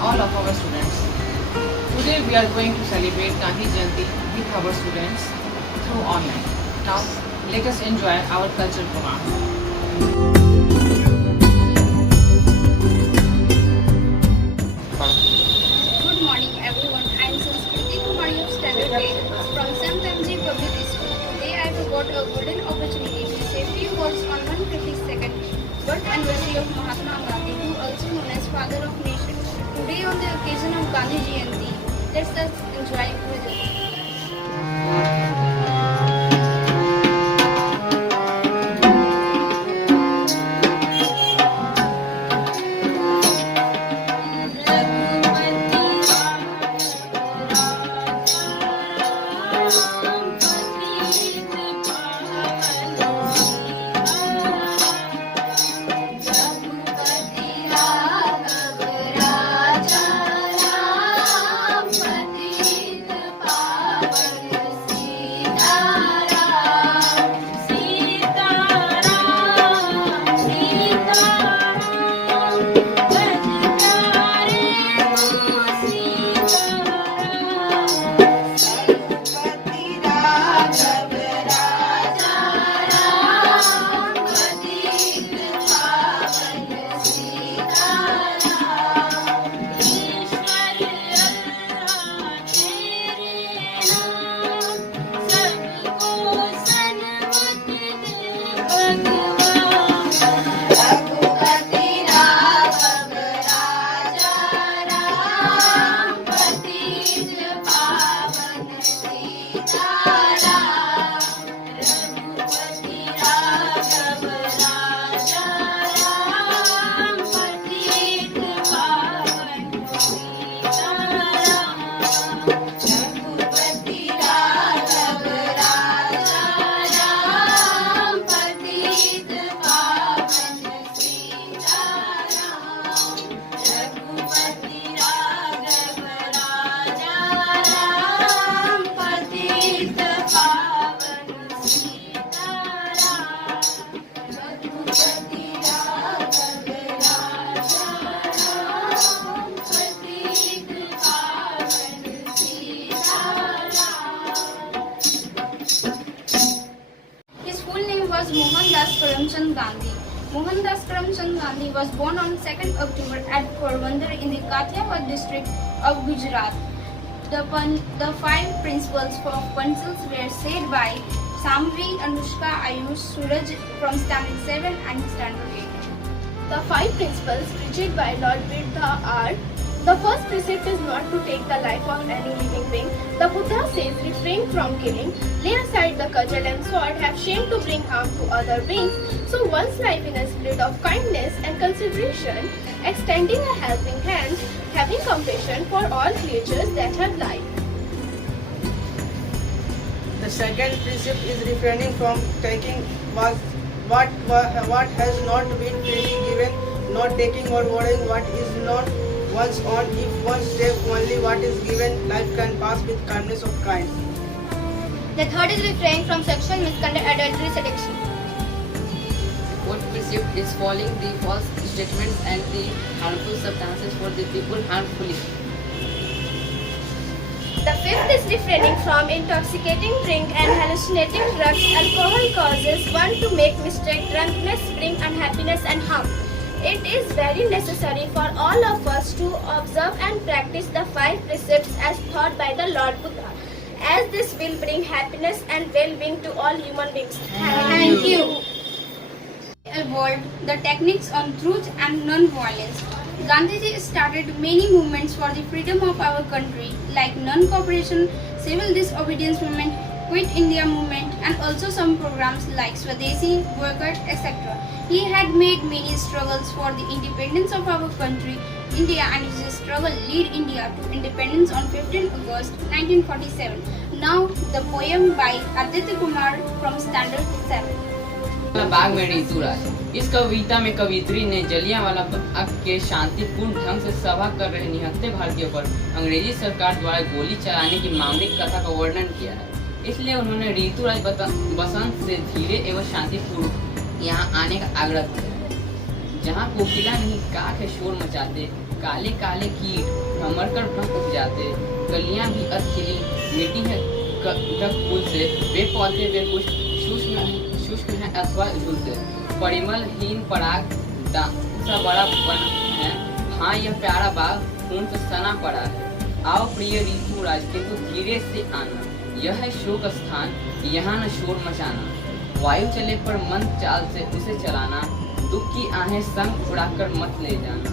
all of our students. Today we are going to celebrate Gandhi Jayanti with our students through online. Now let us enjoy our cultural program. Good morning everyone. I am Sanskriti Kumari of Standard 8 from St. MG Public School. Today I have got a golden opportunity to say few words on 152nd birth anniversary of Mahatma Gandhi, who also known as Father of Nation. Today on the occasion of Gandhi Jayanti, let's just enjoy with it. His full name was Mohandas Karamchand Gandhi. Mohandas Karamchand Gandhi was born on 2nd October at Porbandar in the Kathiawar district of Gujarat. The five principles of pencils were said by Samvi, Anushka, Ayush, Suraj from Standard 7 and Standard 8. The five principles preached by Lord Buddha are: the first precept is not to take the life of any living being. The Buddha says, refrain from killing, lay aside the cudgel and sword, have shame to bring harm to other beings. So one's life in a spirit of kindness and consideration, extending a helping hand, having compassion for all creatures that have life. The second precept is refraining from taking what has not been freely given, not taking or borrowing what is not one's own. If one takes only what is given, life can pass with kindness of kind. The third is refrain from sexual misconduct, adultery, seduction. Fourth precept is following the false statements and the harmful substances for the people harmfully. The fifth is refraining from intoxicating drink and hallucinating drugs. Alcohol causes one to make mistake. Drunkenness brings unhappiness and harm. It is very necessary for all of us to observe and practice the five precepts as taught by the Lord Buddha, as this will bring happiness and well-being to all human beings. Thank you. Evolved the techniques on truth and non-violence. Gandhiji started many movements for the freedom of our country, like non-cooperation, civil disobedience movement, Quit India movement, and also some programs like Swadeshi, boycott, etc. He had made many struggles for the independence of our country, India, and his struggle lead India to independence on 15 August 1947. Now, the poem by Aditya Kumar from Standard 7. बाग में ऋतुराज। इस कविता में कवित्री ने जलियांवाला बाग के शांतिपूर्ण ढंग से सभा कर रहे निहत्थे भारतीयों पर अंग्रेजी सरकार द्वारा गोली चलाने की मामूलिक कथा का वर्णन किया है। इसलिए उन्होंने ऋतुराज बसंत से धीरे एवं शांतिपूर्ण यहाँ आने का आग्रह किया। जहाँ कोकिला नहीं काक है शोर मचाते, काले काले कीट भ्रमर कर भ्रम उपजाते, गलियां भी अध खिली मिट्टी है तक फूल से, वे पौधे वे पुष्प शुष्क हैं अथवा झुलसे, परिमलहीन पराग सा बड़ा बन है, हाँ यह प्यारा बाग खून से सना पड़ा है। आओ प्रिय ऋतु राज किंतु धीरे से आना, यह है शोक स्थान यहाँ न शोर मचाना, वायु चले पर मंद चाल से उसे चलाना, दुख की आहें संग उड़ाकर मत ले जाना।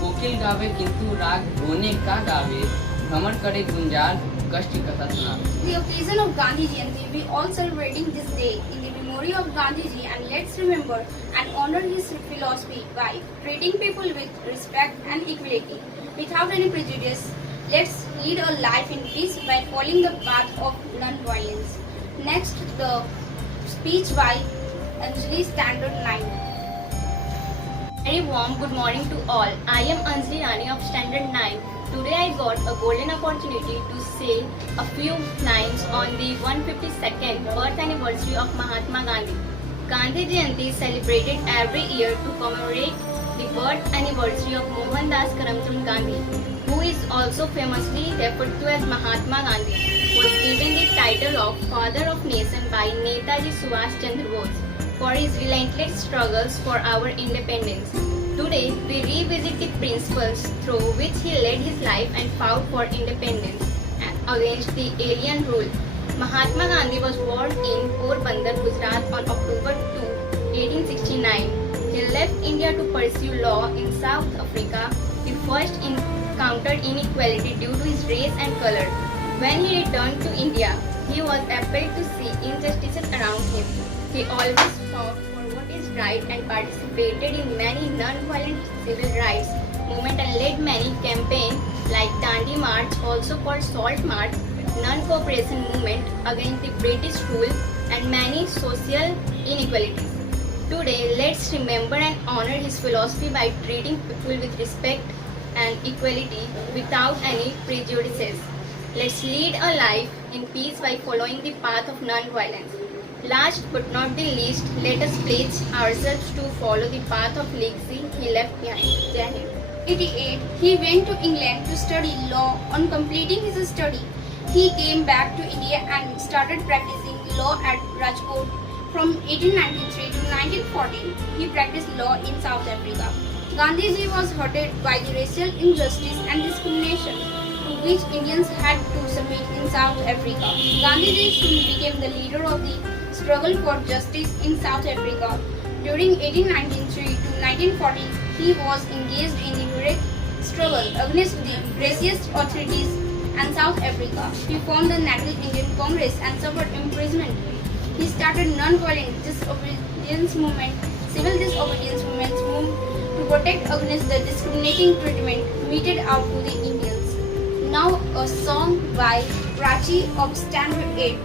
कोकिल गावे किंतु राग रोने का गावे, भ्रमण करे गुंजार कष्ट कथा सुना। The occasion of Gandhi Jayanti, we all celebrating this day in the memory of Gandhiji, and let's remember and honor his philosophy by treating people with respect and equality without any prejudice. Let's lead a life in peace by following the path of non-violence. Next, the speech by Anjali, Standard 9. Very warm good morning to all. I am Anjali Rani of Standard 9. Today I got a golden opportunity to say a few lines on the 152nd birth anniversary of Mahatma Gandhi. Gandhi Jayanti is celebrated every year to commemorate the birth anniversary of Mohandas Karamchand Gandhi, who is also famously referred to as Mahatma Gandhi, was given the title of Father of Nation by Netaji Subhash Chandra Bose for his relentless struggles for our independence. Today, we revisit the principles through which he led his life and fought for independence against the alien rule. Mahatma Gandhi was born in Porbandar, Gujarat on October 2, 1869. He left India to pursue law in South Africa. He first encountered inequality due to his race and color. When he returned to India, he was appalled to see injustices around him. He always fought for what is right and participated in many non-violent civil rights movements and led many campaigns like Dandi March, also called Salt March, non-cooperation movement against the British rule, and many social inequalities. Today, let's remember and honor his philosophy by treating people with respect and equality without any prejudices. Let's lead a life in peace by following the path of non-violence. Last but not the least, let us pledge ourselves to follow the path of legacy he left behind. Jai Hind. 88. He went to England to study law. On completing his study, he came back to India and started practicing law at Rajkot. From 1893 to 1914, he practiced law in South Africa. Gandhiji was hurted by the racial injustice and discrimination to which Indians had to submit in South Africa. Gandhiji soon became the leader of the struggle for justice in South Africa. During 1893 to 1940, he was engaged in the direct struggle against the racist authorities and South Africa. He formed the National Indian Congress and suffered imprisonment. He started non-violent disobedience movement, civil disobedience movements to protect against the discriminating treatment meted out to the Indians. Now a song by Prachi of Standard 8.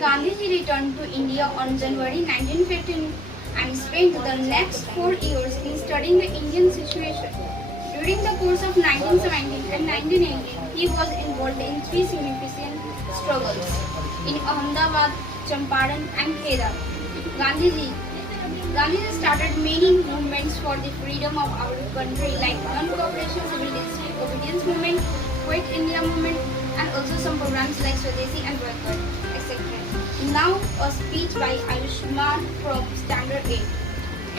Gandhi ji returned to India on January 1915 and spent the next 4 years in studying the Indian situation. During the course of 1917 and 1918, he was involved in 3 significant struggles in Ahmedabad, Champaran and Kheda. Gandhiji started many movements for the freedom of our country like non-cooperation civil disobedience movement, Quit India movement, and also some programs like Swadeshi and Boycott, etc. Now a speech by Ayushman from Standard 8.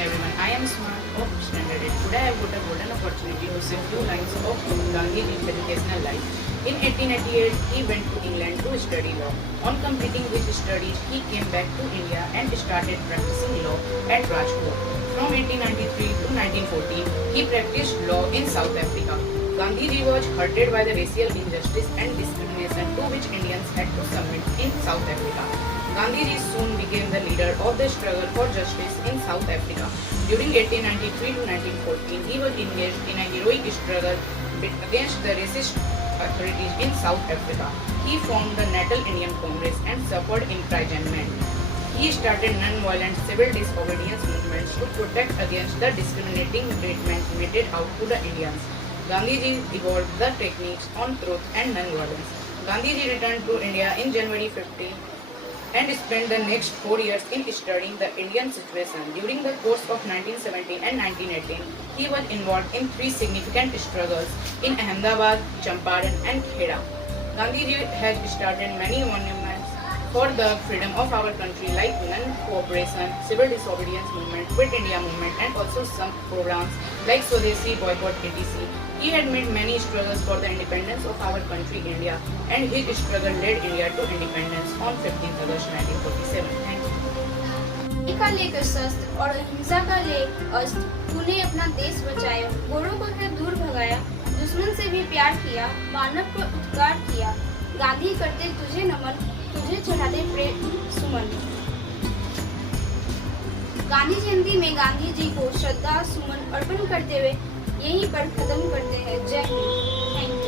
Everyone, I am Smart of Standard 8. Today I got a golden opportunity to say few lines of Gandhi's educational life. In 1888, he went to England to study law. On completing his studies, he came back to India and started practicing law at Rajkot. From 1893 to 1914, he practiced law in South Africa. Gandhiji was hurted by the racial injustice and discrimination to which Indians had to submit in South Africa. Gandhiji soon became the leader of the struggle for justice in South Africa. During 1893 to 1914, he was engaged in a heroic struggle against the racist authorities in South Africa. He formed the Natal Indian Congress and suffered imprisonment. He started non-violent civil disobedience movements to protect against the discriminating treatment meted out to the Indians. Gandhiji evolved the techniques on truth and non-violence. Gandhiji returned to India in January 15 and spent the next 4 years in studying the Indian situation. During the course of 1917 and 1918, he was involved in 3 significant struggles in Ahmedabad, Champaran and Kheda. Gandhiji has started many monuments for the freedom of our country like non-cooperation, civil disobedience movement, Quit India movement and also some programs like Swadeshi, Boycott, etc. He had made many struggles for the independence of our country India and his struggle led India to independence on 15th August 1947. Thank you. हिंसा का लेकर शस्त्र और हिंसा का ले अस्त्र, तूने अपना देश बचाया, गोरों को है दूर भगाया, दुश्मन से भी प्यार किया, मानव को उपकार किया, गांधी करते तुझे नमन, तुझे चढ़ाते प्रेम सुमन। गांधी जयंती में गांधी जी को श्रद्धा सुमन अर्पण करते हुए यहीं पर खत्म करते हैं। जय हिंद। Thank you.